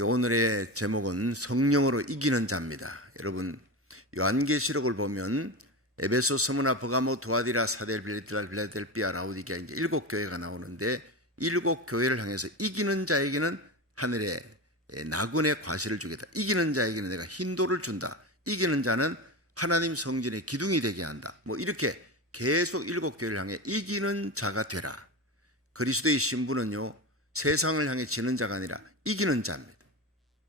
오늘의 제목은 성령으로 이기는 자입니다. 여러분, 요한계시록을 보면 에베소, 스무나, 버가모, 두아디라, 사델, 빌라델피아, 라우디게아 이제 7교회가 나오는데 7교회를 향해서 이기는 자에게는 하늘의 나군의 과실을 주겠다. 이기는 자에게는 내가 흰돌을 준다. 이기는 자는 하나님 성전의 기둥이 되게 한다. 이렇게 계속 7교회를 향해 이기는 자가 되라. 그리스도의 신분은요, 세상을 향해 지는 자가 아니라 이기는 자입니다.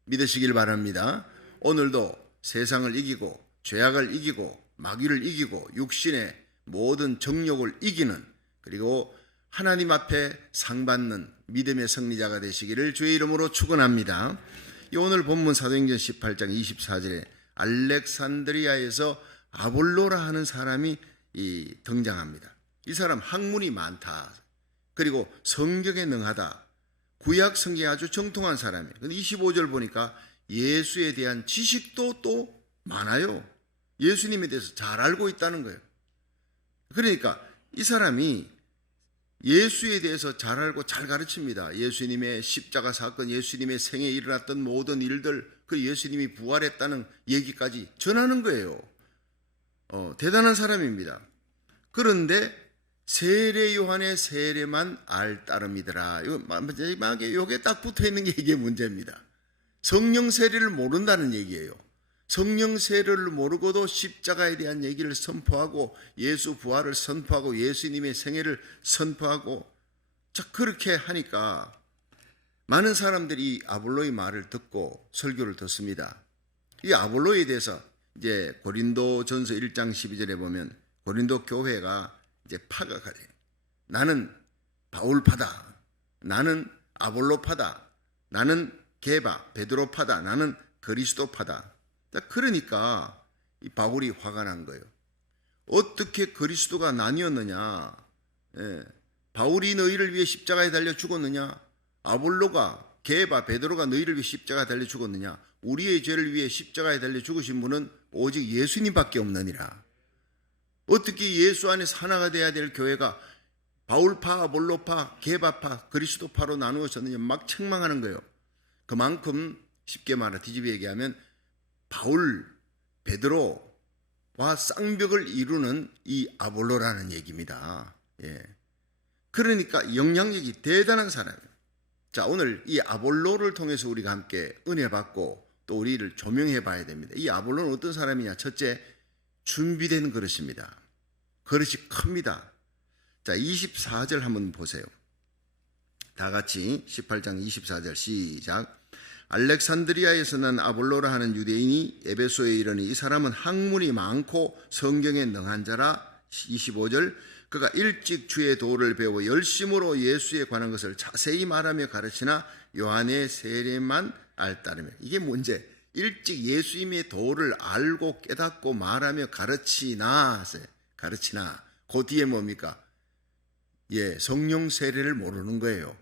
믿으시길 바랍니다. 오늘도 세상을 이기고 죄악을 이기고 마귀를 이기고 육신의 모든 정욕을 이기는, 그리고 하나님 앞에 상받는 믿음의 승리자가 되시기를 주의 이름으로 축원합니다. 오늘 본문 사도행전 18장 24절에 알렉산드리아에서 아볼로라 하는 사람이 등장합니다. 이 사람 학문이 많다. 그리고 성경에 능하다. 구약 성경에 아주 정통한 사람이에요. 근데 25절 보니까 예수에 대한 지식도 또 많아요. 예수님에 대해서 잘 알고 있다는 거예요. 그러니까 이 사람이 예수에 대해서 잘 알고 잘 가르칩니다. 예수님의 십자가 사건, 예수님의 생에 일어났던 모든 일들, 그 예수님이 부활했다는 얘기까지 전하는 거예요. 대단한 사람입니다. 그런데 세례 요한의 세례만 알 따름이더라. 이게 딱 붙어 있는 게 이게 문제입니다. 성령 세례를 모른다는 얘기예요. 성령 세례를 모르고도 십자가에 대한 얘기를 선포하고 예수 부활을 선포하고 예수님의 생애를 선포하고, 자, 그렇게 하니까 많은 사람들이 이 아볼로의 말을 듣고 설교를 듣습니다. 이 아볼로에 대해서 이제 고린도전서 1장 12절에 보면 고린도 교회가 이제 파가 돼요. 나는 바울파다. 나는 아볼로파다. 나는 게바, 베드로파다. 나는 그리스도파다. 그러니까 이 바울이 화가 난 거예요. 어떻게 그리스도가 나뉘었느냐? 바울이 너희를 위해 십자가에 달려 죽었느냐? 아볼로가, 게바, 베드로가 너희를 위해 십자가에 달려 죽었느냐? 우리의 죄를 위해 십자가에 달려 죽으신 분은 오직 예수님밖에 없느니라. 어떻게 예수 안에서 하나가 돼야 될 교회가 바울파, 아볼로파, 게바파, 그리스도파로 나누어졌느냐 막 책망하는 거예요. 그만큼 쉽게 말해 뒤집어 얘기하면 바울, 베드로와 쌍벽을 이루는 이 아볼로라는 얘기입니다. 그러니까 영향력이 대단한 사람이에요. 자, 오늘 이 아볼로를 통해서 우리가 함께 은혜 받고 또 우리를 조명해 봐야 됩니다. 이 아볼로는 어떤 사람이냐? 첫째, 준비된 그릇입니다. 그릇이 큽니다. 자, 24절 한번 보세요. 다 같이 18장 24절 시작. 알렉산드리아에서 난 아볼로라 하는 유대인이 에베소에 이르니 이 사람은 학문이 많고 성경에 능한 자라. 25절. 그가 일찍 주의 도를 배워 열심으로 예수에 관한 것을 자세히 말하며 가르치나 요한의 세례만 알따르며. 이게 문제. 일찍 예수님의 도를 알고 깨닫고 말하며 가르치나. 그 뒤에 뭡니까? 성령 세례를 모르는 거예요.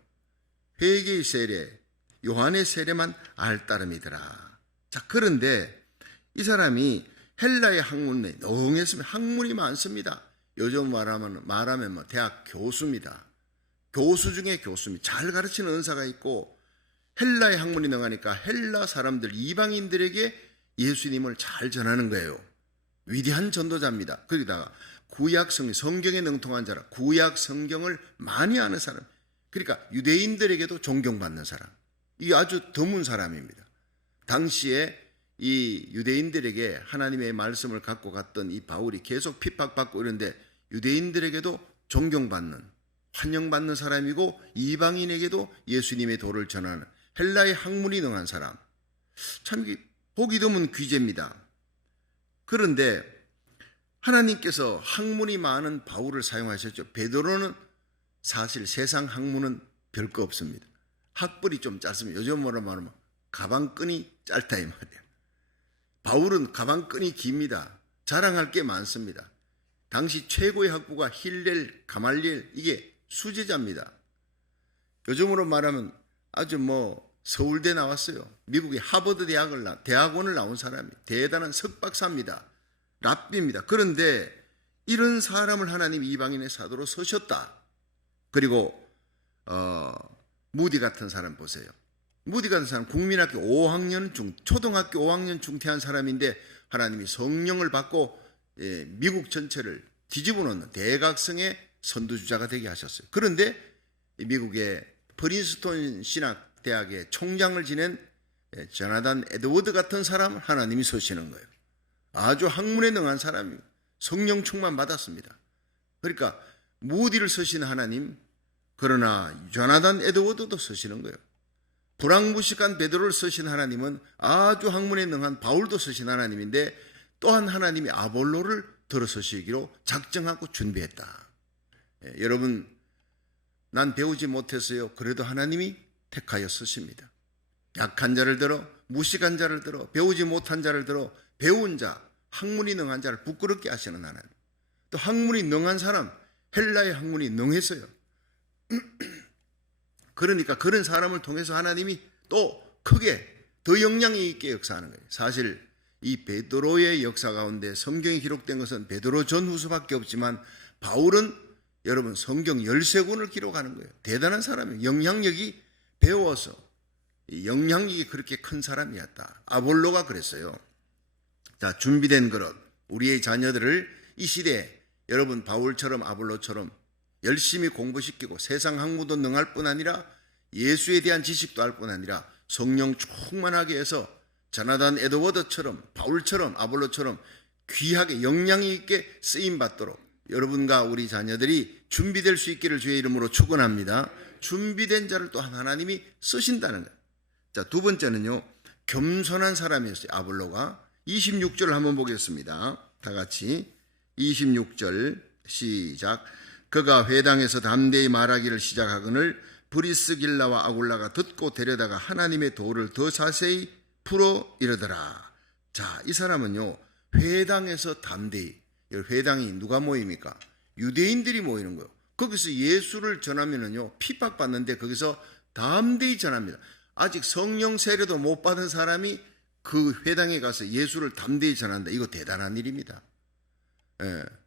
회개의 세례, 요한의 세례만 알따름이더라. 자, 그런데 이 사람이 헬라의 학문에 능했으면 학문이 많습니다. 요즘 말하면 대학 교수입니다. 교수 중에 교수입니다. 잘 가르치는 은사가 있고 헬라의 학문이 능하니까 헬라 사람들, 이방인들에게 예수님을 잘 전하는 거예요. 위대한 전도자입니다. 거기다가 구약 성경에 능통한 자라. 구약 성경을 많이 아는 사람. 그러니까 유대인들에게도 존경받는 사람. 이게 아주 드문 사람입니다. 당시에 이 유대인들에게 하나님의 말씀을 갖고 갔던 이 바울이 계속 핍박받고 이런데 유대인들에게도 존경받는, 환영받는 사람이고 이방인에게도 예수님의 도를 전하는 헬라의 학문이 능한 사람. 참 보기 드문 귀재입니다. 그런데 하나님께서 학문이 많은 바울을 사용하셨죠. 베드로는 사실 세상 학문은 별거 없습니다. 학벌이 좀 짧습니다. 요즘으로 말하면 가방끈이 짧다 이 말이에요. 바울은 가방끈이 깁니다. 자랑할 게 많습니다. 당시 최고의 학부가 힐렐, 가말리엘, 이게 수제자입니다. 요즘으로 말하면 아주 서울대 나왔어요. 미국의 하버드 대학원을 나온 사람이 대단한 석박사입니다. 랍비입니다. 그런데 이런 사람을 하나님 이방인의 사도로 서셨다. 그리고 무디 같은 사람 보세요. 무디 같은 사람 국민학교 5학년 초등학교 5학년 중퇴한 사람인데 하나님이 성령을 받고 미국 전체를 뒤집어 놓는 대각성의 선두주자가 되게 하셨어요. 그런데 미국의 프린스턴 신학대학의 총장을 지낸 조나단 에드워드 같은 사람을 하나님이 쓰시는 거예요. 아주 학문에 능한 사람이 성령 충만 받았습니다. 그러니까 무디를 쓰신 하나님, 그러나 조나단 에드워드도 쓰시는 거예요. 불황무식한 베드로를 쓰신 하나님은 아주 학문에 능한 바울도 쓰신 하나님인데 또한 하나님이 아볼로를 들어서시기로 작정하고 준비했다. 여러분, 난 배우지 못했어요. 그래도 하나님이 택하여 쓰십니다. 약한 자를 들어, 무식한 자를 들어, 배우지 못한 자를 들어, 배운 자, 학문이 능한 자를 부끄럽게 하시는 하나님. 또 학문이 능한 사람, 헬라의 학문이 능했어요. 그러니까 그런 사람을 통해서 하나님이 또 크게 더 영향이 있게 역사하는 거예요. 사실 이 베드로의 역사 가운데 성경이 기록된 것은 베드로 전후서밖에 없지만 바울은 여러분 성경 13권을 기록하는 거예요. 대단한 사람이에요. 영향력이 배워서 영향력이 그렇게 큰 사람이었다. 아볼로가 그랬어요. 자, 준비된 그릇, 우리의 자녀들을 이 시대에 여러분 바울처럼 아볼로처럼 열심히 공부시키고 세상 학문도 능할 뿐 아니라 예수에 대한 지식도 할 뿐 아니라 성령 충만하게 해서 조나단 에드워드처럼 바울처럼 아볼로처럼 귀하게 영향이 있게 쓰임받도록 여러분과 우리 자녀들이 준비될 수 있기를 주의 이름으로 축원합니다. 준비된 자를 또한 하나님이 쓰신다는 거예요. 자, 두 번째는요, 겸손한 사람이었어요. 아볼로가 26절을 한번 보겠습니다. 다 같이 26절 시작. 그가 회당에서 담대히 말하기를 시작하거늘 브리스길라와 아굴라가 듣고 데려다가 하나님의 도를 더 자세히 풀어 이르더라. 자, 이 사람은요, 회당에서 담대히, 회당이 누가 모입니까? 유대인들이 모이는 거예요. 거기서 예수를 전하면은요, 핍박받는데 거기서 담대히 전합니다. 아직 성령 세례도 못 받은 사람이 그 회당에 가서 예수를 담대히 전한다. 이거 대단한 일입니다.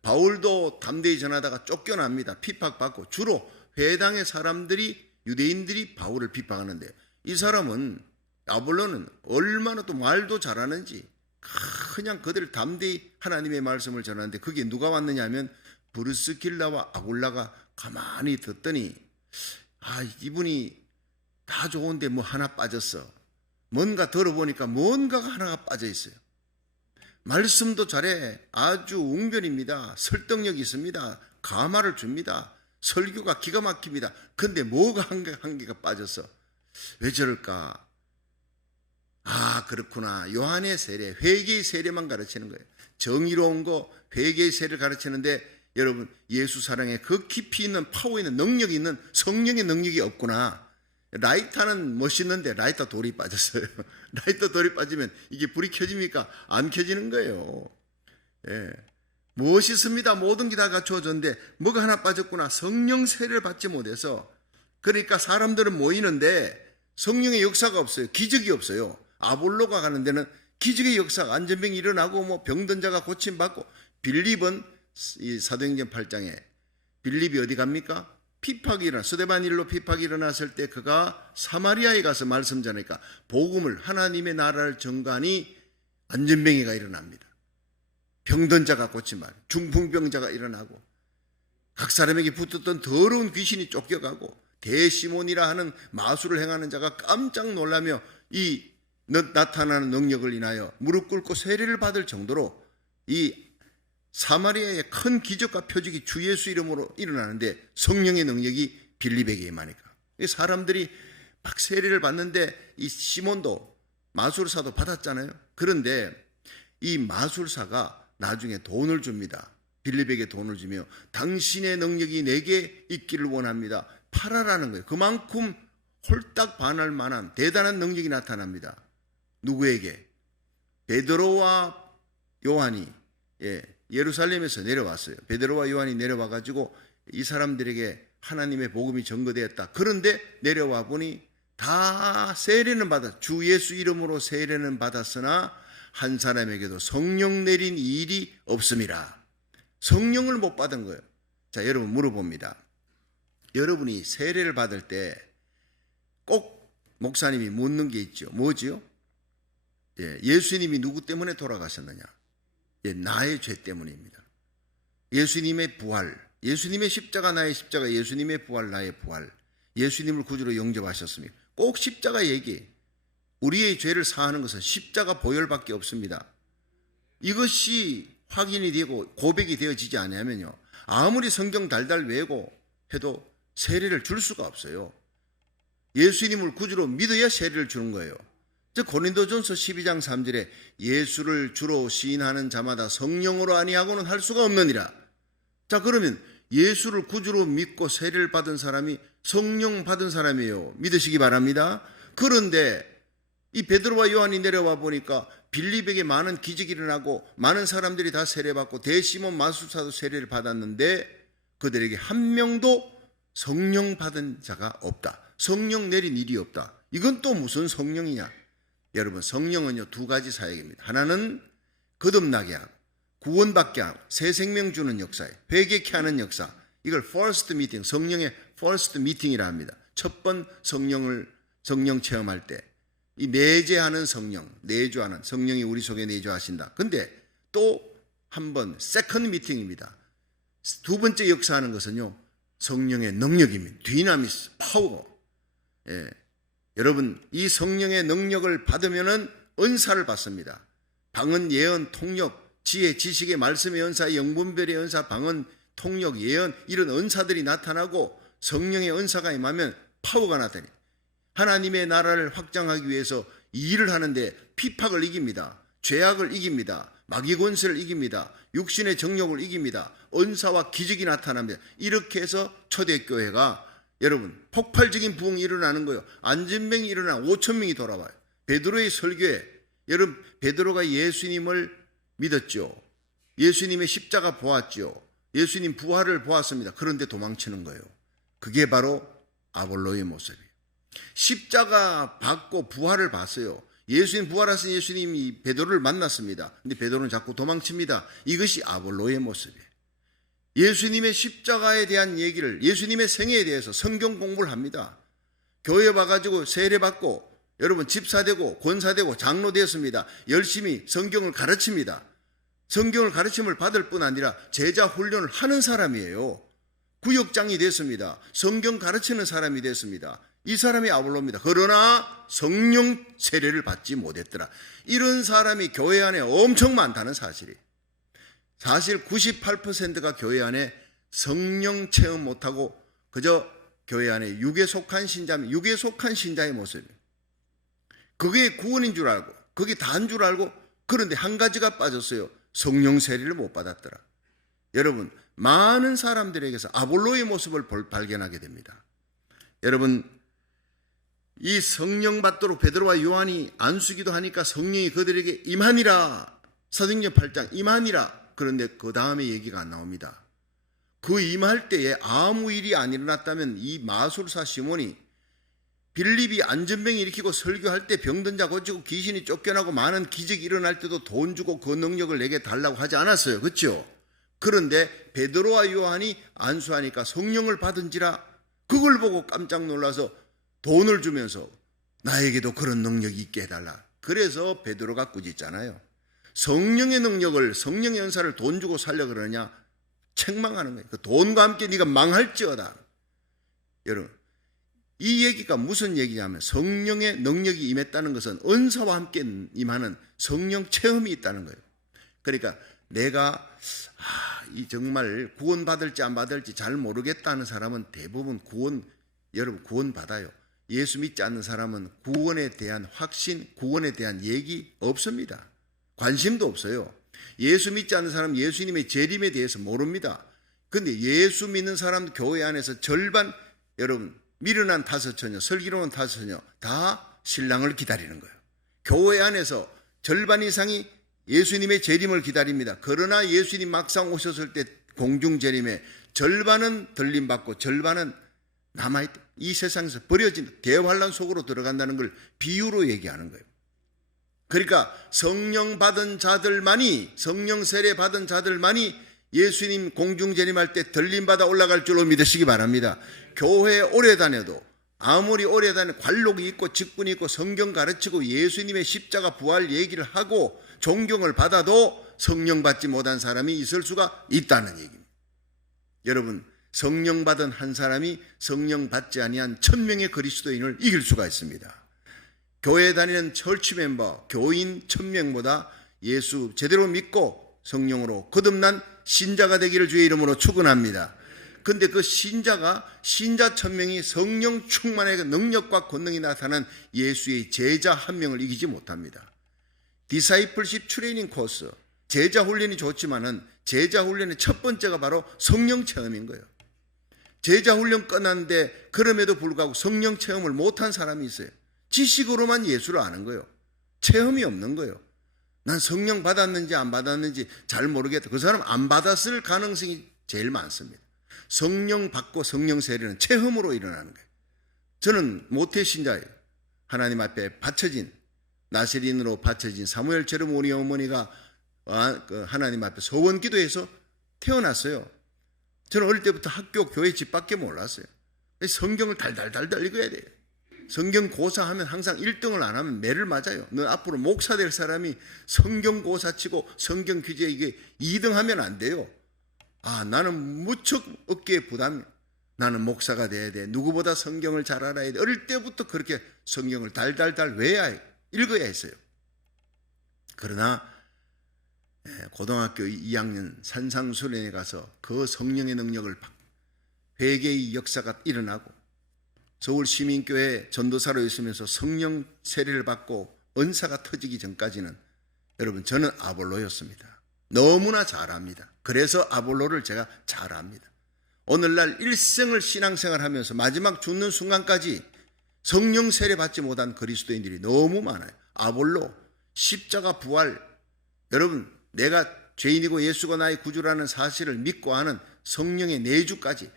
바울도 담대히 전하다가 쫓겨납니다. 핍박받고 주로 회당의 사람들이 유대인들이 바울을 핍박하는데 이 사람은 아볼로는 얼마나 또 말도 잘하는지 그냥 그들 담대히 하나님의 말씀을 전하는데 그게 누가 왔느냐 하면 브리스길라와 아굴라가 가만히 듣더니 이분이 다 좋은데 뭐 하나 빠졌어. 뭔가 들어보니까 뭔가가 하나가 빠져 있어요. 말씀도 잘해. 아주 웅변입니다. 설득력이 있습니다. 감화를 줍니다. 설교가 기가 막힙니다. 근데 뭐가 한 개가 빠졌어. 왜 저럴까? 그렇구나. 요한의 세례, 회개의 세례만 가르치는 거예요. 정의로운 거, 회개의 세례를 가르치는데 여러분 예수 사랑에 그 깊이 있는 파워 있는 능력이 있는 성령의 능력이 없구나. 라이터는 멋있는데 라이터 돌이 빠졌어요. 라이터 돌이 빠지면 이게 불이 켜집니까? 안 켜지는 거예요. 멋있습니다. 모든 게 다 갖추어졌는데 뭐가 하나 빠졌구나. 성령 세례를 받지 못해서. 그러니까 사람들은 모이는데 성령의 역사가 없어요. 기적이 없어요. 아볼로가 가는 데는 기적의 역사가 안전병이 일어나고 뭐 병든 자가 고침받고 빌립은 이 사도행전 8장에 빌립이 어디 갑니까? 핍박이 일어나 스데반일로 핍박이 일어났을 때 그가 사마리아에 가서 말씀 전하니까 복음을 하나님의 나라를 전가하니 안전병이가 일어납니다. 병든 자가 고침받고 중풍병자가 일어나고 각 사람에게 붙었던 더러운 귀신이 쫓겨가고 대시몬이라 하는 마술을 행하는 자가 깜짝 놀라며 이 나타나는 능력을 인하여 무릎 꿇고 세례를 받을 정도로 이 사마리아의 큰 기적과 표적이 주 예수 이름으로 일어나는데 성령의 능력이 빌립에게 임하니까 사람들이 막 세례를 받는데 이 시몬도 마술사도 받았잖아요. 그런데 이 마술사가 나중에 돈을 줍니다. 빌립에게 돈을 주며 당신의 능력이 내게 있기를 원합니다. 팔아라는 거예요. 그만큼 홀딱 반할 만한 대단한 능력이 나타납니다. 누구에게? 베드로와 요한이 예루살렘에서 내려왔어요. 베드로와 요한이 내려와 가지고 이 사람들에게 하나님의 복음이 전거되었다. 그런데 내려와 보니 다 세례는 주 예수 이름으로 세례는 받았으나 한 사람에게도 성령 내린 일이 없음이라. 성령을 못 받은 거예요. 자, 여러분 물어봅니다. 여러분이 세례를 받을 때 꼭 목사님이 묻는 게 있죠. 뭐지요? 예수님이 누구 때문에 돌아가셨느냐? 나의 죄 때문입니다. 예수님의 부활, 예수님의 십자가 나의 십자가, 예수님의 부활 나의 부활, 예수님을 구주로 영접하셨습니다. 꼭 십자가 얘기. 우리의 죄를 사하는 것은 십자가 보혈밖에 없습니다. 이것이 확인이 되고 고백이 되어지지 않으면요, 아무리 성경 달달 외고 해도 세례를 줄 수가 없어요. 예수님을 구주로 믿어야 세례를 주는 거예요. 즉 고린도전서 12장 3절에 예수를 주로 시인하는 자마다 성령으로 아니하고는 할 수가 없느니라. 자, 그러면 예수를 구주로 믿고 세례를 받은 사람이 성령 받은 사람이에요. 믿으시기 바랍니다. 그런데 이 베드로와 요한이 내려와 보니까 빌립에게 많은 기적이 일어나고 많은 사람들이 다 세례받고 대시몬 마술사도 세례를 받았는데 그들에게 한 명도 성령 받은 자가 없다. 성령 내린 일이 없다. 이건 또 무슨 성령이냐? 여러분, 성령은요, 두 가지 사역입니다. 하나는 거듭나게 하고 구원받게 하고 새 생명 주는 역사예요. 회개케 하는 역사. 이걸 first meeting, 성령의 first meeting이라 합니다. 첫 번 성령 체험할 때 이 내재하는 성령, 내주하는 성령이 우리 속에 내주하신다. 근데 또 한 번 second meeting입니다. 두 번째 역사하는 것은요, 성령의 능력입니다. 디나미스, 파워. 여러분, 이 성령의 능력을 받으면은 은사를 받습니다. 방언, 예언, 통역, 지혜, 지식의 말씀의 은사, 영분별의 은사, 방언, 통역, 예언, 이런 은사들이 나타나고 성령의 은사가 임하면 파워가 나타나요. 하나님의 나라를 확장하기 위해서 일을 하는데 피팍을 이깁니다. 죄악을 이깁니다. 마귀 권세를 이깁니다. 육신의 정욕을 이깁니다. 은사와 기적이 나타납니다. 이렇게 해서 초대교회가 여러분 폭발적인 부흥이 일어나는 거예요. 안전병이 일어나 5,000명이 돌아와요. 베드로의 설교에 여러분 베드로가 예수님을 믿었죠. 예수님의 십자가 보았죠. 예수님 부활을 보았습니다. 그런데 도망치는 거예요. 그게 바로 아볼로의 모습이에요. 십자가 받고 부활을 봤어요. 예수님 부활하신 예수님이 베드로를 만났습니다. 근데 베드로는 자꾸 도망칩니다. 이것이 아볼로의 모습이에요. 예수님의 십자가에 대한 얘기를, 예수님의 생애에 대해서 성경 공부를 합니다. 교회 와가지고 세례받고 여러분 집사되고 권사되고 장로 되었습니다. 열심히 성경을 가르칩니다. 성경을 가르침을 받을 뿐 아니라 제자 훈련을 하는 사람이에요. 구역장이 됐습니다. 성경 가르치는 사람이 됐습니다. 이 사람이 아볼로입니다. 그러나 성령 세례를 받지 못했더라. 이런 사람이 교회 안에 엄청 많다는 사실이. 사실 98%가 교회 안에 성령 체험 못하고 그저 교회 안에 육에 속한 신자면 육에 속한 신자의 모습입니다. 그게 구원인 줄 알고 그게 다인 줄 알고 그런데 한 가지가 빠졌어요. 성령 세례를 못 받았더라. 여러분 많은 사람들에게서 아볼로의 모습을 발견하게 됩니다. 여러분 이 성령 받도록 베드로와 요한이 안수기도 하니까 성령이 그들에게 임하니라. 사도행전 8장 임하니라. 그런데 그 다음에 얘기가 안 나옵니다. 그 임할 때에 아무 일이 안 일어났다면 이 마술사 시몬이 빌립이 안전병 일으키고 설교할 때 병든 자 고치고 귀신이 쫓겨나고 많은 기적이 일어날 때도 돈 주고 그 능력을 내게 달라고 하지 않았어요. 그렇죠? 그런데 베드로와 요한이 안수하니까 성령을 받은지라 그걸 보고 깜짝 놀라서 돈을 주면서 나에게도 그런 능력이 있게 해달라. 그래서 베드로가 꾸짖잖아요. 성령의 능력을, 성령의 은사를 돈 주고 살려 그러냐? 책망하는 거예요. 그 돈과 함께 네가 망할지어다. 여러분 이 얘기가 무슨 얘기냐면 성령의 능력이 임했다는 것은 은사와 함께 임하는 성령 체험이 있다는 거예요. 그러니까 내가 정말 구원받을지 안 받을지 잘 모르겠다는 사람은 대부분 여러분 구원 받아요. 예수 믿지 않는 사람은 구원에 대한 확신, 구원에 대한 얘기 없습니다. 관심도 없어요. 예수 믿지 않는 사람은 예수님의 재림에 대해서 모릅니다. 그런데 예수 믿는 사람 교회 안에서 절반 여러분 미련한 5처녀, 슬기로운 5처녀 다 신랑을 기다리는 거예요. 교회 안에서 절반 이상이 예수님의 재림을 기다립니다. 그러나 예수님 막상 오셨을 때 공중 재림에 절반은 들림받고 절반은 남아있다. 이 세상에서 버려진 대환란 속으로 들어간다는 걸 비유로 얘기하는 거예요. 그러니까 성령 받은 자들만이, 성령 세례 받은 자들만이 예수님 공중 재림할 때 들림받아 올라갈 줄로 믿으시기 바랍니다. 교회에 오래 다녀도 아무리 오래 다니는 관록이 있고 직분이 있고 성경 가르치고 예수님의 십자가 부활 얘기를 하고 존경을 받아도 성령 받지 못한 사람이 있을 수가 있다는 얘기입니다. 여러분, 성령 받은 한 사람이 성령 받지 아니한 1000명의 그리스도인을 이길 수가 있습니다. 교회 다니는 철치 멤버, 교인 1000명보다 예수 제대로 믿고 성령으로 거듭난 신자가 되기를 주의 이름으로 축원합니다. 근데 그 신자가 신자 1000명이 성령 충만의 그 능력과 권능이 나타난 예수의 제자 한 명을 이기지 못합니다. 디사이플십 트레이닝 코스, 제자 훈련이 좋지만은 제자 훈련의 첫 번째가 바로 성령 체험인 거예요. 제자 훈련 끝났는데 그럼에도 불구하고 성령 체험을 못한 사람이 있어요. 지식으로만 예수를 아는 거예요. 체험이 없는 거예요. 난 성령 받았는지 안 받았는지 잘 모르겠다. 그 사람 안 받았을 가능성이 제일 많습니다. 성령 받고 성령 세례는 체험으로 일어나는 거예요. 저는 모태신자예요. 하나님 앞에 바쳐진, 나세린으로 바쳐진 사무엘처럼 우리 어머니가 하나님 앞에 소원 기도해서 태어났어요. 저는 어릴 때부터 학교, 교회, 집밖에 몰랐어요. 성경을 달달달달 읽어야 돼요. 성경 고사하면 항상 1등을 안 하면 매를 맞아요. 너 앞으로 목사 될 사람이 성경 고사 치고 성경 퀴즈에 이게 2등 하면 안 돼요. 나는 무척 어깨에 부담이, 나는 목사가 돼야 돼. 누구보다 성경을 잘 알아야 돼. 어릴 때부터 그렇게 성경을 달달달 외워야 읽어야 했어요. 그러나 고등학교 2학년 산상수련회 가서 그 성령의 능력을 받고 회개의 역사가 일어나고 서울시민교회 전도사로 있으면서 성령 세례를 받고 은사가 터지기 전까지는 여러분 저는 아볼로였습니다. 너무나 잘합니다. 그래서 아볼로를 제가 잘합니다. 오늘날 일생을 신앙생활하면서 마지막 죽는 순간까지 성령 세례 받지 못한 그리스도인들이 너무 많아요. 아볼로, 십자가 부활, 여러분 내가 죄인이고 예수가 나의 구주라는 사실을 믿고 하는 성령의 내주까지,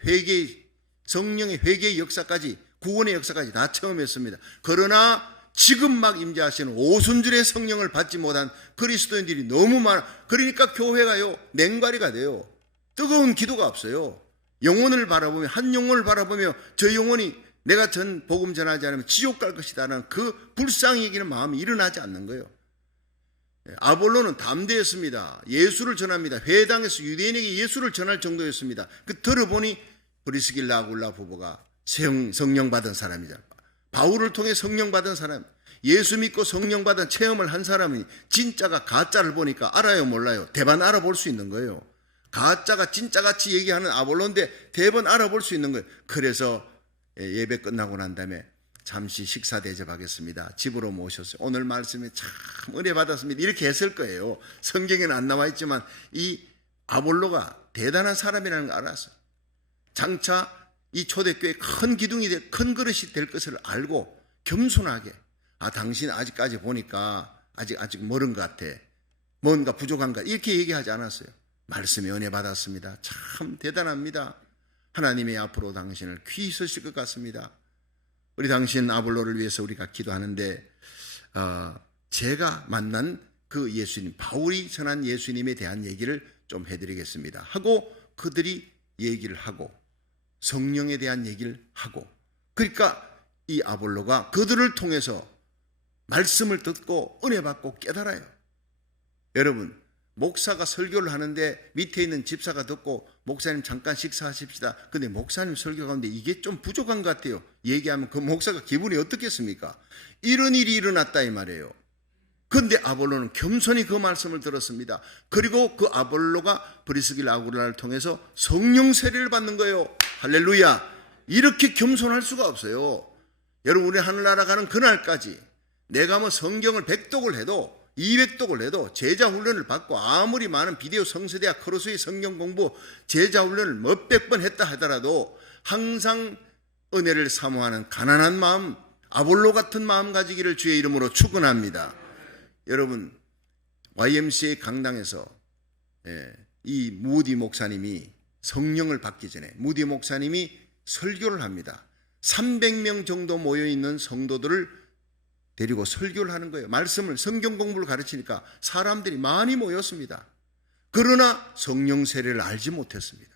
성령의 회개의 역사까지, 구원의 역사까지 다 체험했습니다. 그러나 지금 막 임재하시는 오순절의 성령을 받지 못한 그리스도인들이 너무 많아. 그러니까 교회가요 냉가리가 돼요. 뜨거운 기도가 없어요. 영혼을 바라보며, 한 영혼을 바라보며 저 영혼이 내가 전 복음 전하지 않으면 지옥 갈 것이다라는 그 불쌍히 여기는 마음이 일어나지 않는 거예요. 아볼로는 담대했습니다. 예수를 전합니다. 회당에서 유대인에게 예수를 전할 정도였습니다. 그 들어보니 브리스길라 아굴라 부부가 성령 받은 사람이잖아. 바울을 통해 성령 받은 사람, 예수 믿고 성령 받은 체험을 한 사람이 진짜가 가짜를 보니까 알아요 몰라요? 대반 알아볼 수 있는 거예요. 가짜가 진짜같이 얘기하는 아볼로인데 대번 알아볼 수 있는 거예요. 그래서 예배 끝나고 난 다음에 잠시 식사 대접하겠습니다. 집으로 모셨어요. 오늘 말씀에 참 은혜 받았습니다. 이렇게 했을 거예요. 성경에는 안 나와 있지만 이 아볼로가 대단한 사람이라는 걸 알았어요. 장차 이 초대교회 큰 기둥이 큰 그릇이 될 것을 알고 겸손하게 당신 아직까지 보니까 아직 멀은 것 같아. 뭔가 부족한 것 같아. 이렇게 얘기하지 않았어요. 말씀에 은혜 받았습니다. 참 대단합니다. 하나님의 앞으로 당신을 귀히 쓰실 것 같습니다. 우리 당신 아볼로를 위해서 우리가 기도하는데 제가 만난 그 예수님, 바울이 전한 예수님에 대한 얘기를 좀 해드리겠습니다. 하고 그들이 얘기를 하고 성령에 대한 얘기를 하고, 그러니까 이 아볼로가 그들을 통해서 말씀을 듣고 은혜 받고 깨달아요. 여러분, 목사가 설교를 하는데 밑에 있는 집사가 듣고 목사님 잠깐 식사하십시다. 근데 목사님 설교 가운데 이게 좀 부족한 것 같아요. 얘기하면 그 목사가 기분이 어떻겠습니까? 이런 일이 일어났다 이 말이에요. 근데 아볼로는 겸손히 그 말씀을 들었습니다. 그리고 그 아볼로가 브리스길라 아굴라를 통해서 성령 세례를 받는 거예요. 할렐루야. 이렇게 겸손할 수가 없어요. 여러분, 우리 하늘나라 가는 그날까지 내가 뭐 성경을 100독을 해도 200독을 해도 제자 훈련을 받고 아무리 많은 비디오 성서대학 크로스의 성경 공부 제자 훈련을 몇백 번 했다 하더라도 항상 은혜를 사모하는 가난한 마음, 아볼로 같은 마음 가지기를 주의 이름으로 축원합니다. 여러분, YMCA 강당에서 이 무디 목사님이 성령을 받기 전에 무디 목사님이 설교를 합니다. 300명 정도 모여있는 성도들을 데리고 설교를 하는 거예요. 말씀을, 성경 공부를 가르치니까 사람들이 많이 모였습니다. 그러나 성령 세례를 알지 못했습니다.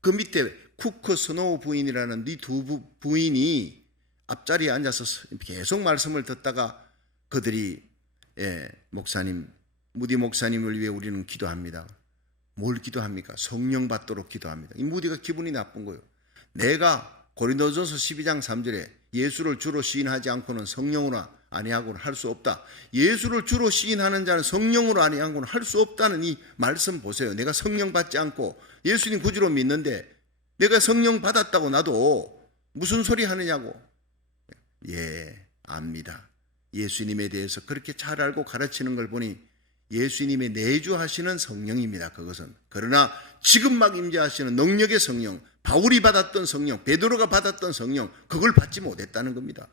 그 밑에 쿠크 스노우 부인이라는 이 두 부인이 앞자리에 앉아서 계속 말씀을 듣다가 그들이 목사님, 무디 목사님을 위해 우리는 기도합니다. 뭘 기도합니까? 성령 받도록 기도합니다. 이 무디가 기분이 나쁜 거예요. 내가 고린도전서 12장 3절에 예수를 주로 시인하지 않고는 성령으로 아니하고는 할 수 없다. 예수를 주로 시인하는 자는 성령으로 아니하고는 할 수 없다는 이 말씀 보세요. 내가 성령 받지 않고 예수님 구주로 믿는데 내가 성령 받았다고 나도 무슨 소리 하느냐고. 압니다. 예수님에 대해서 그렇게 잘 알고 가르치는 걸 보니 예수님의 내주하시는 성령입니다. 그것은. 그러나 지금 막 임재하시는 능력의 성령, 바울이 받았던 성령, 베드로가 받았던 성령, 그걸 받지 못했다는 겁니다.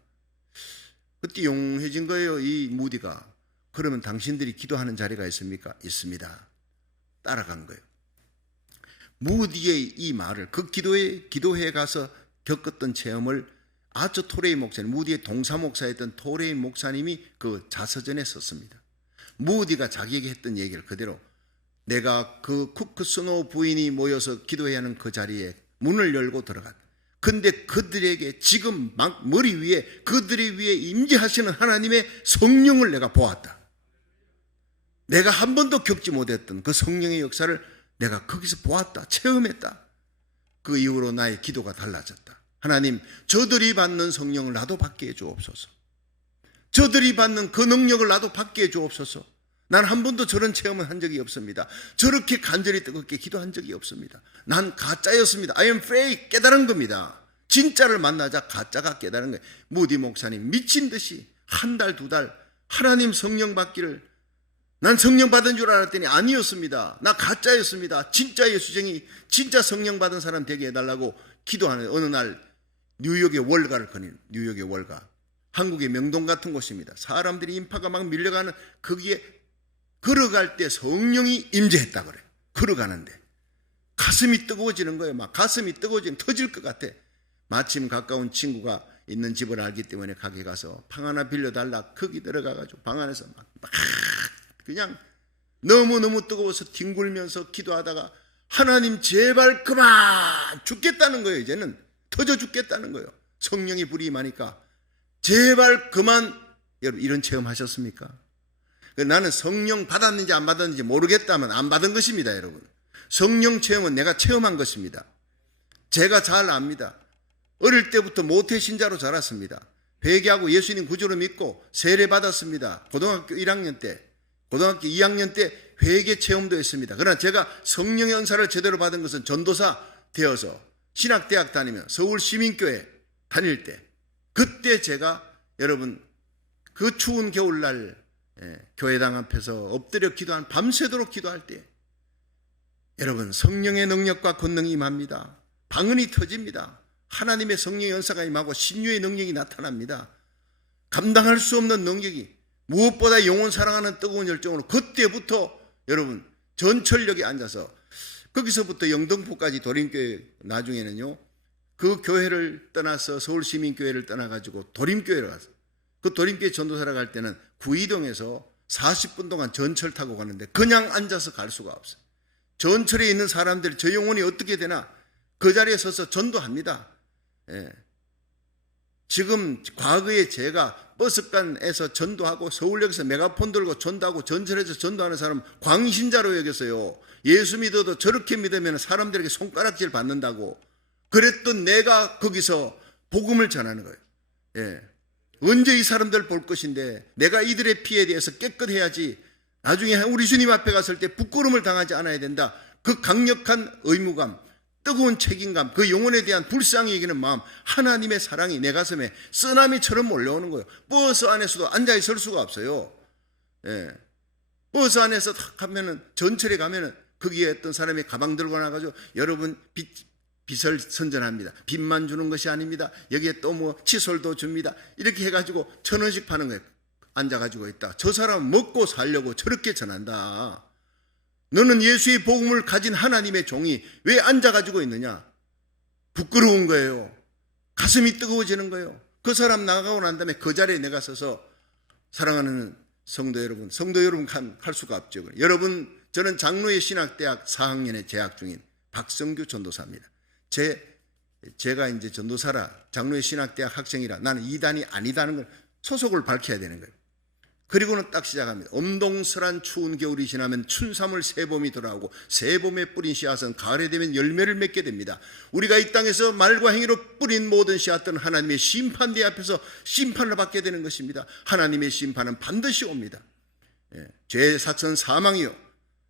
그때 용해진 거예요. 이 무디가. 그러면 당신들이 기도하는 자리가 있습니까? 있습니다. 따라간 거예요. 무디의 이 말을 그 기도회에 가서 겪었던 체험을 아처 토레이 목사님, 무디의 동사 목사였던 토레이 목사님이 그 자서전에 썼습니다. 무디가 자기에게 했던 얘기를 그대로, 내가 그 쿠크 스노우 부인이 모여서 기도해야 하는 그 자리에 문을 열고 들어갔다. 근데 그들에게 지금 막 머리 위에 그들의 위에 임재하시는 하나님의 성령을 내가 보았다. 내가 한 번도 겪지 못했던 그 성령의 역사를 내가 거기서 보았다. 체험했다. 그 이후로 나의 기도가 달라졌다. 하나님, 저들이 받는 성령을 나도 받게 해주옵소서. 저들이 받는 그 능력을 나도 받게 해주옵소서. 난 한 번도 저런 체험을 한 적이 없습니다. 저렇게 간절히 뜨겁게 기도한 적이 없습니다. 난 가짜였습니다. I am fake. 깨달은 겁니다. 진짜를 만나자 가짜가 깨달은 거예요. 무디 목사님 미친 듯이 한 달, 두 달 하나님 성령 받기를, 난 성령 받은 줄 알았더니 아니었습니다. 나 가짜였습니다. 진짜 예수쟁이, 진짜 성령 받은 사람 되게 해달라고 기도하는 어느 날 뉴욕의 월가를 거닌, 뉴욕의 월가, 한국의 명동 같은 곳입니다. 사람들이 인파가 막 밀려가는 거기에 걸어갈 때 성령이 임재했다 그래요. 걸어가는데 가슴이 뜨거워지는 거예요. 막 가슴이 뜨거워지면 터질 것 같아. 마침 가까운 친구가 있는 집을 알기 때문에 가게 가서 방 하나 빌려달라. 거기 들어가가지고 방 안에서 막 그냥 너무너무 뜨거워서 뒹굴면서 기도하다가 하나님 제발 그만, 죽겠다는 거예요. 이제는 터져 죽겠다는 거예요. 성령의 불이 임하니까 제발 그만. 여러분 이런 체험 하셨습니까? 나는 성령 받았는지 안 받았는지 모르겠다면 안 받은 것입니다. 여러분, 성령 체험은 내가 체험한 것입니다. 제가 잘 압니다. 어릴 때부터 모태신자로 자랐습니다. 회개하고 예수님 구주로 믿고 세례 받았습니다. 고등학교 1학년 때, 고등학교 2학년 때 회개 체험도 했습니다. 그러나 제가 성령의 은사를 제대로 받은 것은 전도사 되어서 신학대학 다니며 서울시민교회 다닐 때, 그때 제가 여러분 그 추운 겨울날 교회당 앞에서 엎드려 기도한, 밤새도록 기도할 때 여러분 성령의 능력과 권능이 임합니다. 방언이 터집니다. 하나님의 성령의 은사가 임하고 신유의 능력이 나타납니다. 감당할 수 없는 능력이, 무엇보다 영혼 사랑하는 뜨거운 열정으로 그때부터 여러분 전철역에 앉아서, 거기서부터 영등포까지 도림교회, 나중에는요 그 교회를 떠나서 서울시민교회를 떠나가지고 도림교회를 갔어요. 그 도림교회 전도사라 갈 때는 구이동에서 40분 동안 전철 타고 가는데 그냥 앉아서 갈 수가 없어요. 전철에 있는 사람들이 저 영혼이 어떻게 되나 그 자리에 서서 전도합니다. 지금 과거에 제가 버스간에서 전도하고 서울역에서 메가폰 들고 전도하고 전철에서 전도하는 사람 광신자로 여겼어요. 예수 믿어도 저렇게 믿으면 사람들에게 손가락질 받는다고. 그랬던 내가 거기서 복음을 전하는 거예요. 언제 이 사람들 볼 것인데 내가 이들의 피에 대해서 깨끗해야지 나중에 우리 주님 앞에 갔을 때 부끄러움을 당하지 않아야 된다. 그 강력한 의무감, 뜨거운 책임감, 그 영혼에 대한 불쌍히 여기는 마음, 하나님의 사랑이 내 가슴에 쓰나미처럼 몰려오는 거예요. 버스 안에서도 앉아있을 수가 없어요. 버스 안에서 탁 하면은, 전철에 가면은 거기에 어떤 사람이 가방 들고 나가지고 여러분 빚을 선전합니다. 빚만 주는 것이 아닙니다. 여기에 또 뭐 칫솔도 줍니다. 이렇게 해가지고 1,000원씩 파는 거예요. 앉아가지고 있다. 저 사람 먹고 살려고 저렇게 전한다. 너는 예수의 복음을 가진 하나님의 종이 왜 앉아가지고 있느냐? 부끄러운 거예요. 가슴이 뜨거워지는 거예요. 그 사람 나가고 난 다음에 그 자리에 내가 서서, 사랑하는 성도 여러분 할 수가 없죠. 여러분, 저는 장로의 신학대학 4학년에 재학 중인 박성규 전도사입니다. 제 제가 이제 전도사라 장로의 신학대학 학생이라 나는 이단이 아니다는 걸 소속을 밝혀야 되는 거예요. 그리고는 딱 시작합니다. 엄동설한 추운 겨울이 지나면 춘삼월 새봄이 돌아오고 새봄에 뿌린 씨앗은 가을에 되면 열매를 맺게 됩니다. 우리가 이 땅에서 말과 행위로 뿌린 모든 씨앗들은 하나님의 심판대 앞에서 심판을 받게 되는 것입니다. 하나님의 심판은 반드시 옵니다. 죄의 사천 사망이요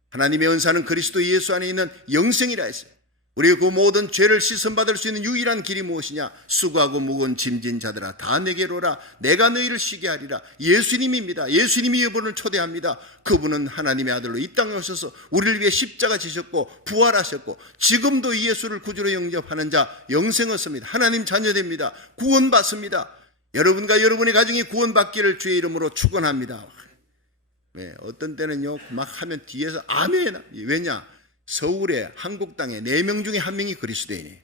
하나님의 은사는 그리스도 예수 안에 있는 영생이라 했어요. 우리가 그 모든 죄를 씻음받을 수 있는 유일한 길이 무엇이냐? 수고하고 무거운 짐진 자들아 다 내게로 오라. 내가 너희를 쉬게 하리라. 예수님입니다. 예수님이 여러분을 초대합니다. 그분은 하나님의 아들로 이 땅에 오셔서 우리를 위해 십자가 지셨고 부활하셨고 지금도 이 예수를 구주로 영접하는 자 영생 얻습니다. 하나님 자녀됩니다. 구원받습니다. 여러분과 여러분의 가정이 구원받기를 주의 이름으로 축원합니다. 어떤 때는요 막 하면 뒤에서 아멘. 왜냐? 서울에 한국 땅에 4명 중에 1명이 그리스도인이에요.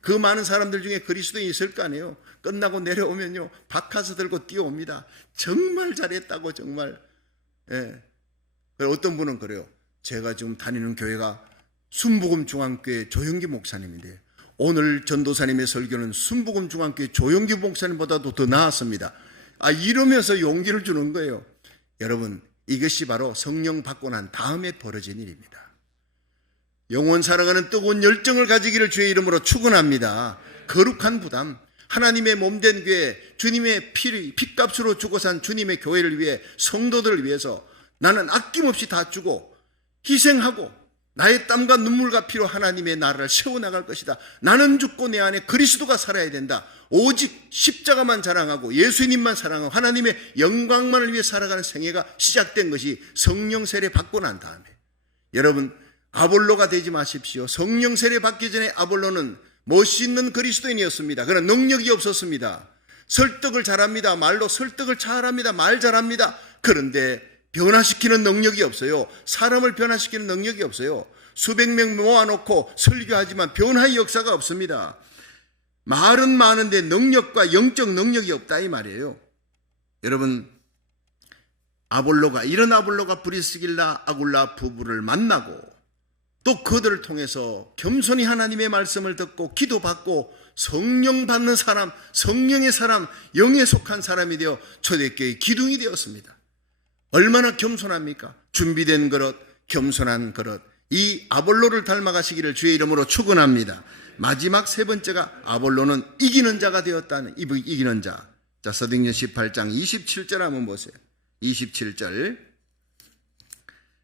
그 많은 사람들 중에 그리스도인이 있을 거 아니에요. 끝나고 내려오면요 박카스 들고 뛰어옵니다. 정말 잘했다고 정말. 어떤 분은 그래요. 제가 지금 다니는 교회가 순복음 중앙교회 조영기 목사님인데 오늘 전도사님의 설교는 순복음 중앙교회 조영기 목사님보다도 더 나았습니다. 이러면서 용기를 주는 거예요. 여러분 이것이 바로 성령 받고 난 다음에 벌어진 일입니다. 영원 사랑하는 뜨거운 열정을 가지기를 주의 이름으로 축원합니다. 거룩한 부담, 하나님의 몸된 교회, 주님의 핏값으로 주고 산 주님의 교회를 위해 성도들을 위해서 나는 아낌없이 다 주고 희생하고 나의 땀과 눈물과 피로 하나님의 나라를 세워나갈 것이다. 나는 죽고 내 안에 그리스도가 살아야 된다. 오직 십자가만 자랑하고 예수님만 사랑하고 하나님의 영광만을 위해 살아가는 생애가 시작된 것이 성령 세례 받고 난 다음에 여러분 아볼로가 되지 마십시오. 성령 세례 받기 전에 아볼로는 멋있는 그리스도인이었습니다. 그러나 능력이 없었습니다. 설득을 잘합니다. 말로 설득을 잘합니다. 말 잘합니다. 그런데 변화시키는 능력이 없어요. 사람을 변화시키는 능력이 없어요. 수백 명 모아놓고 설교하지만 변화의 역사가 없습니다. 말은 많은데 능력과 영적 능력이 없다 이 말이에요. 여러분 이런 아볼로가 브리스길라 아굴라 부부를 만나고 또 그들을 통해서 겸손히 하나님의 말씀을 듣고 기도받고 성령 받는 사람, 성령의 사람, 영에 속한 사람이 되어 초대교회의 기둥이 되었습니다. 얼마나 겸손합니까? 준비된 그릇, 겸손한 그릇. 이 아볼로를 닮아가시기를 주의 이름으로 축원합니다. 마지막 세 번째가 아볼로는 이기는 자가 되었다는 이기는 자. 자, 사도행전 18장 27절 한번 보세요. 27절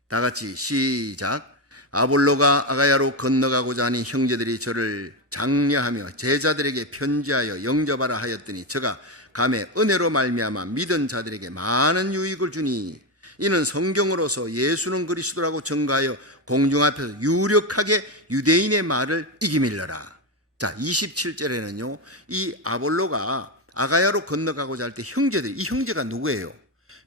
다 같이 시작. 아볼로가 아가야로 건너가고자 하니 형제들이 저를 장려하며 제자들에게 편지하여 영접하라 하였더니 저가 감에 은혜로 말미암아 믿은 자들에게 많은 유익을 주니 이는 성경으로서 예수는 그리스도라고 증거하여 공중 앞에서 유력하게 유대인의 말을 이기밀러라. 자, 27절에는요 이 아볼로가 아가야로 건너가고자 할 때 형제들, 이 형제가 누구예요?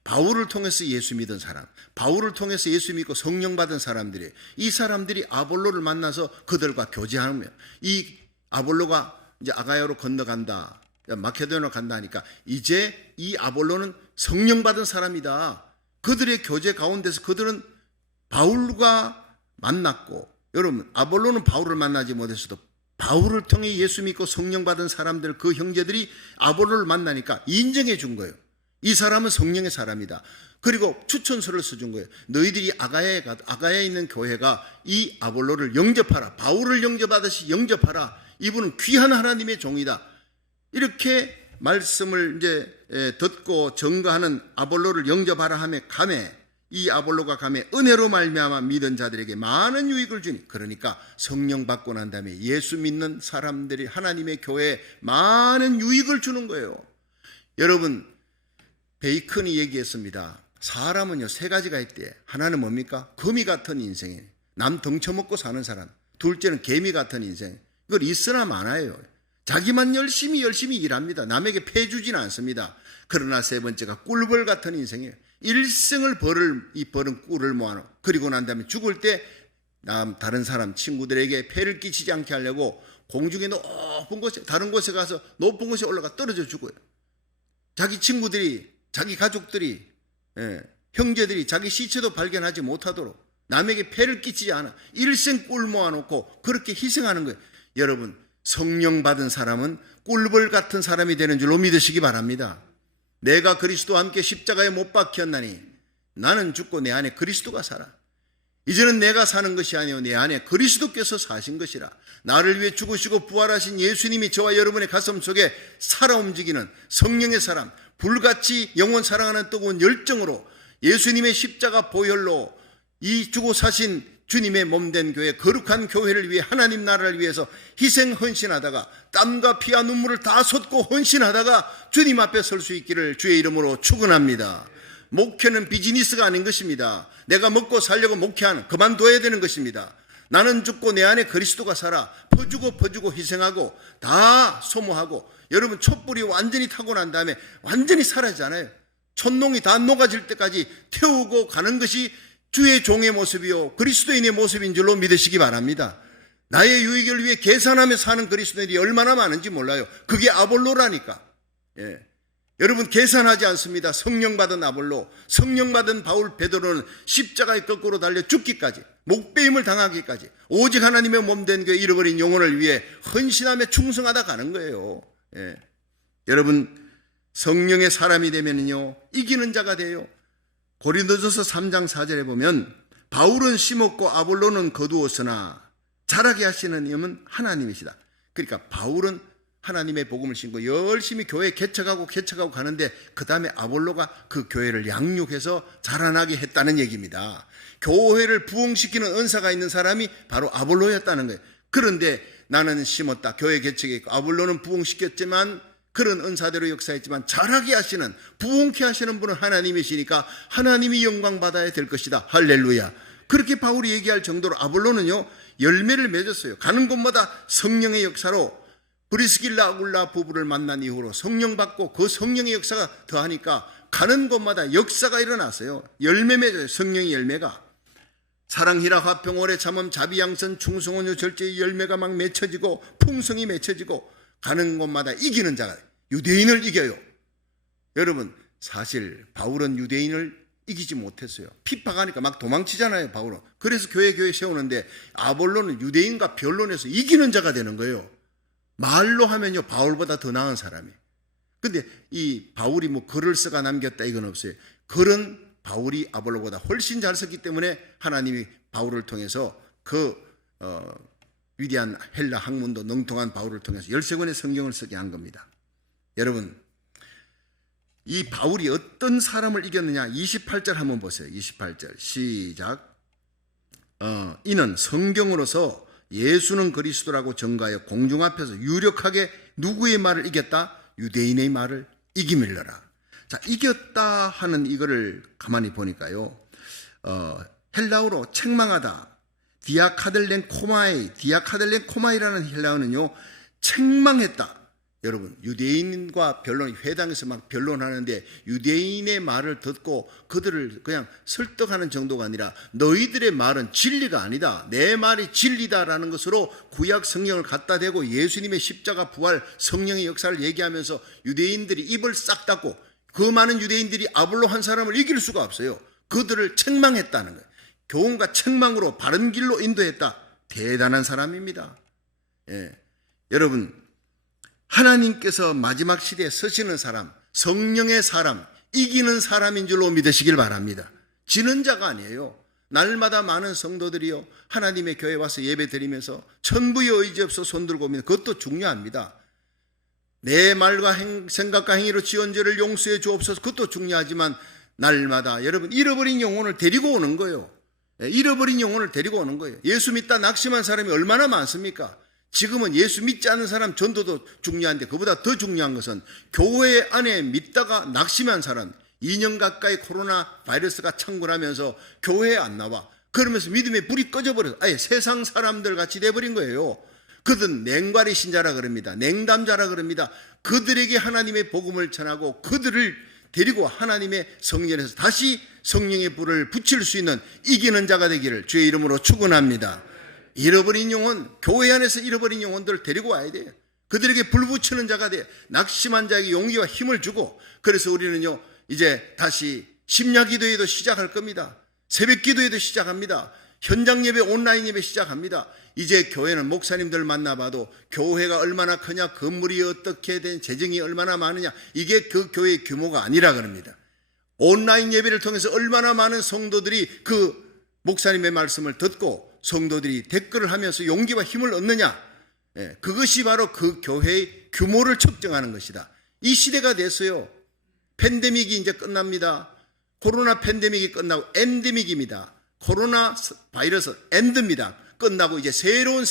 바울을 통해서 예수 믿은 사람, 바울을 통해서 예수 믿고 성령 받은 사람들이, 이 사람들이 아볼로를 만나서 그들과 교제하며 이 아볼로가 이제 아가야로 건너간다, 마케도니아로 간다 하니까 이제 이 아볼로는 성령 받은 사람이다. 그들의 교제 가운데서 그들은 바울과 만났고, 여러분 아볼로는 바울을 만나지 못했어도 바울을 통해 예수 믿고 성령 받은 사람들, 그 형제들이 아볼로를 만나니까 인정해 준 거예요. 이 사람은 성령의 사람이다. 그리고 추천서를 써준 거예요. 너희들이 아가야에 있는 교회가 이 아볼로를 영접하라. 바울을 영접하듯이 영접하라. 이분은 귀한 하나님의 종이다. 이렇게 말씀을 이제 듣고 증거하는 아볼로를 영접하라 하며 감에, 이 아볼로가 감에 은혜로 말미암아 믿은 자들에게 많은 유익을 주니, 그러니까 성령 받고 난 다음에 예수 믿는 사람들이 하나님의 교회에 많은 유익을 주는 거예요. 여러분 베이컨이 얘기했습니다. 사람은요 3가지가 있대. 하나는 뭡니까? 거미 같은 인생이에요. 남 덩쳐먹고 사는 사람. 둘째는 개미 같은 인생. 이걸 있으나 마나요. 자기만 열심히 일합니다. 남에게 패주지는 않습니다. 그러나 세 번째가 꿀벌 같은 인생이에요. 일생을 이 벌은 꿀을 모아놓고 그리고 난 다음에 죽을 때 다른 사람 친구들에게 폐를 끼치지 않게 하려고 공중에 높은 곳에, 다른 곳에 가서 높은 곳에 올라가 떨어져 죽어요. 자기 친구들이, 자기 가족들이, 형제들이 자기 시체도 발견하지 못하도록 남에게 폐를 끼치지 않아 일생 꿀 모아놓고 그렇게 희생하는 거예요. 여러분 성령 받은 사람은 꿀벌 같은 사람이 되는 줄로 믿으시기 바랍니다. 내가 그리스도와 함께 십자가에 못 박혔나니 나는 죽고 내 안에 그리스도가 살아. 이제는 내가 사는 것이 아니요 내 안에 그리스도께서 사신 것이라. 나를 위해 죽으시고 부활하신 예수님이 저와 여러분의 가슴 속에 살아 움직이는 성령의 사람, 불같이 영원 사랑하는 뜨거운 열정으로 예수님의 십자가 보혈로 이 주고 사신 주님의 몸된 교회, 거룩한 교회를 위해 하나님 나라를 위해서 희생 헌신하다가 땀과 피와 눈물을 다 쏟고 헌신하다가 주님 앞에 설 수 있기를 주의 이름으로 축원합니다. 목회는 비즈니스가 아닌 것입니다. 내가 먹고 살려고 목회하는, 그만둬야 되는 것입니다. 나는 죽고 내 안에 그리스도가 살아. 퍼주고 희생하고 다 소모하고, 여러분 촛불이 완전히 타고 난 다음에 완전히 사라지잖아요. 촛농이 다 녹아질 때까지 태우고 가는 것이 주의 종의 모습이요 그리스도인의 모습인 줄로 믿으시기 바랍니다. 나의 유익을 위해 계산하며 사는 그리스도인들이 얼마나 많은지 몰라요. 그게 아볼로라니까. 여러분 계산하지 않습니다. 성령 받은 아볼로, 성령 받은 바울 베드로는 십자가에 거꾸로 달려 죽기까지, 목배임을 당하기까지 오직 하나님의 몸된 교회 잃어버린 영혼을 위해 헌신하며 충성하다 가는 거예요. 여러분 성령의 사람이 되면요 이기는 자가 돼요. 고린도전서 3장 4절에 보면 바울은 심었고 아볼로는 거두었으나 자라게 하시는 이는 하나님이시다. 그러니까 바울은 하나님의 복음을 신고 열심히 교회 개척하고 가는데 그 다음에 아볼로가 그 교회를 양육해서 자라나게 했다는 얘기입니다. 교회를 부흥시키는 은사가 있는 사람이 바로 아볼로였다는 거예요. 그런데 나는 심었다, 교회 개척했고 아볼로는 부흥시켰지만 그런 은사대로 역사했지만 자라게 하시는, 부흥케 하시는 분은 하나님이시니까 하나님이 영광 받아야 될 것이다. 할렐루야. 그렇게 바울이 얘기할 정도로 아볼로는요 열매를 맺었어요. 가는 곳마다 성령의 역사로 브리스길라 아굴라 부부를 만난 이후로 성령 받고 그 성령의 역사가 더하니까 가는 곳마다 역사가 일어났어요. 열매 맺어요. 성령의 열매가. 사랑희라 화평 오래 참음 자비양선 충성온유 절제의 열매가 막 맺혀지고 풍성이 맺혀지고 가는 곳마다 이기는 자가, 유대인을 이겨요. 여러분 사실 바울은 유대인을 이기지 못했어요. 핍박하니까 막 도망치잖아요 바울은. 그래서 교회 세우는데 아볼로는 유대인과 변론해서 이기는 자가 되는 거예요. 말로 하면요 바울보다 더 나은 사람이. 근데 이 바울이 뭐 글을 써가 남겼다 이건 없어요. 글은 바울이 아볼로보다 훨씬 잘 썼기 때문에 하나님이 바울을 통해서 그 위대한 헬라 학문도 능통한 바울을 통해서 13권의 성경을 쓰게 한 겁니다. 여러분 이 바울이 어떤 사람을 이겼느냐 28절 한번 보세요. 28절 시작. 이는 성경으로서 예수는 그리스도라고 전가하여 공중 앞에서 유력하게 누구의 말을 이겼다? 유대인의 말을 이기밀러라. 자, 이겼다 하는 이거를 가만히 보니까요 헬라어로 책망하다, 디아카델렌 코마이라는 헬라어는요 책망했다. 여러분 유대인과 변론, 회당에서 막 변론하는데 유대인의 말을 듣고 그들을 그냥 설득하는 정도가 아니라 너희들의 말은 진리가 아니다, 내 말이 진리다라는 것으로 구약 성경을 갖다 대고 예수님의 십자가 부활 성령의 역사를 얘기하면서 유대인들이 입을 싹 닫고, 그 많은 유대인들이 아볼로 한 사람을 이길 수가 없어요. 그들을 책망했다는 거예요. 교훈과 책망으로 바른 길로 인도했다. 대단한 사람입니다. 여러분 하나님께서 마지막 시대에 서시는 사람, 성령의 사람, 이기는 사람인 줄로 믿으시길 바랍니다. 지는 자가 아니에요. 날마다 많은 성도들이요 하나님의 교회에 와서 예배 드리면서 천부의 의지 없어 손들고 오면 그것도 중요합니다. 내 말과 생각과 행위로 지은 죄를 용서해 주옵소서, 그것도 중요하지만 날마다 여러분 잃어버린 영혼을 데리고 오는 거예요. 잃어버린 영혼을 데리고 오는 거예요. 예수 믿다 낙심한 사람이 얼마나 많습니까? 지금은 예수 믿지 않는 사람 전도도 중요한데 그보다 더 중요한 것은 교회 안에 믿다가 낙심한 사람, 2년 가까이 코로나 바이러스가 창궐하면서 교회에 안 나와. 그러면서 믿음의 불이 꺼져버려서 아예 세상 사람들 같이 돼버린 거예요. 그들은 냉과리 신자라 그럽니다. 냉담자라 그럽니다. 그들에게 하나님의 복음을 전하고 그들을 데리고 하나님의 성전에서 다시 성령의 불을 붙일 수 있는 이기는 자가 되기를 주의 이름으로 축원합니다. 잃어버린 영혼, 교회 안에서 잃어버린 영혼들을 데리고 와야 돼요. 그들에게 불 붙이는 자가 돼요. 낙심한 자에게 용기와 힘을 주고. 그래서 우리는요 이제 다시 심야 기도회도 시작할 겁니다. 새벽 기도회도 시작합니다. 현장 예배, 온라인 예배 시작합니다. 이제 교회는 목사님들 만나봐도 교회가 얼마나 크냐, 건물이 어떻게 된, 재정이 얼마나 많으냐, 이게 그 교회의 규모가 아니라 그럽니다. 온라인 예배를 통해서 얼마나 많은 성도들이 그 목사님의 말씀을 듣고 성도들이 댓글을 하면서 용기와 힘을 얻느냐, 그것이 바로 그 교회의 규모를 측정하는 것이다. 이 시대가 됐어요. 팬데믹이 이제 끝납니다. 코로나 팬데믹이 끝나고 엔데믹입니다. 코로나 바이러스 엔드입니다. 끝나고 이제 새로운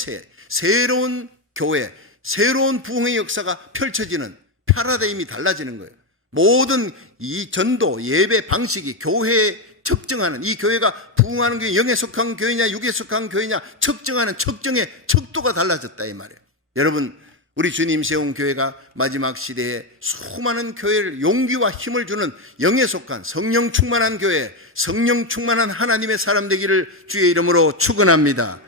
새로운 교회, 새로운 부흥의 역사가 펼쳐지는, 패러다임이 달라지는 거예요. 모든 이 전도, 예배 방식이 교회에 측정하는, 이 교회가 부흥하는 교회, 영에 속한 교회냐 육에 속한 교회냐 측정하는 측정의 척도가 달라졌다 이 말이에요. 여러분, 우리 주님 세운 교회가 마지막 시대에 수많은 교회를 용기와 힘을 주는 영에 속한 성령 충만한 교회, 성령 충만한 하나님의 사람 되기를 주의 이름으로 축원합니다.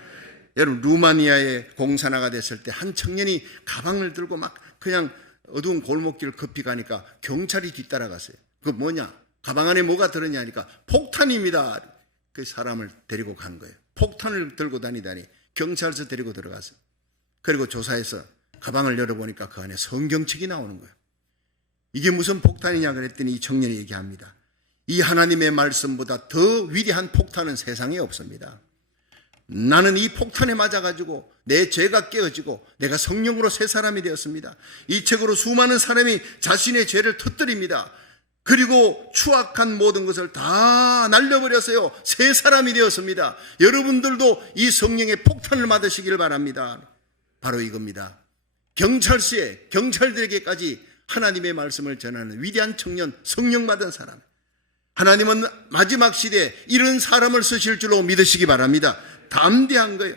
여러분, 루마니아에 공산화가 됐을 때 한 청년이 가방을 들고 막 그냥 어두운 골목길을 급히 가니까 경찰이 뒤따라갔어요. 그 뭐냐? 가방 안에 뭐가 들었냐 하니까 폭탄입니다. 그 사람을 데리고 간 거예요. 폭탄을 들고 다니다니 경찰서 데리고 들어갔어요. 그리고 조사해서 가방을 열어보니까 그 안에 성경책이 나오는 거예요. 이게 무슨 폭탄이냐 그랬더니 이 청년이 얘기합니다. 이 하나님의 말씀보다 더 위대한 폭탄은 세상에 없습니다. 나는 이 폭탄에 맞아가지고 내 죄가 깨어지고 내가 성령으로 새 사람이 되었습니다. 이 책으로 수많은 사람이 자신의 죄를 터뜨립니다. 그리고 추악한 모든 것을 다 날려버렸어요. 새 사람이 되었습니다. 여러분들도 이 성령의 폭탄을 맞으시길 바랍니다. 바로 이겁니다. 경찰서에 경찰들에게까지 하나님의 말씀을 전하는 위대한 청년, 성령 받은 사람. 하나님은 마지막 시대에 이런 사람을 쓰실 줄로 믿으시기 바랍니다. 담대한 거예요.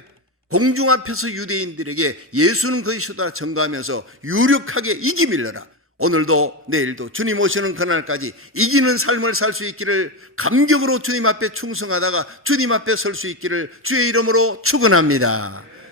공중 앞에서 유대인들에게 예수는 그리스도라 전가하면서 유력하게 이기밀러라. 오늘도 내일도 주님 오시는 그날까지 이기는 삶을 살 수 있기를, 감격으로 주님 앞에 충성하다가 주님 앞에 설 수 있기를 주의 이름으로 축원합니다.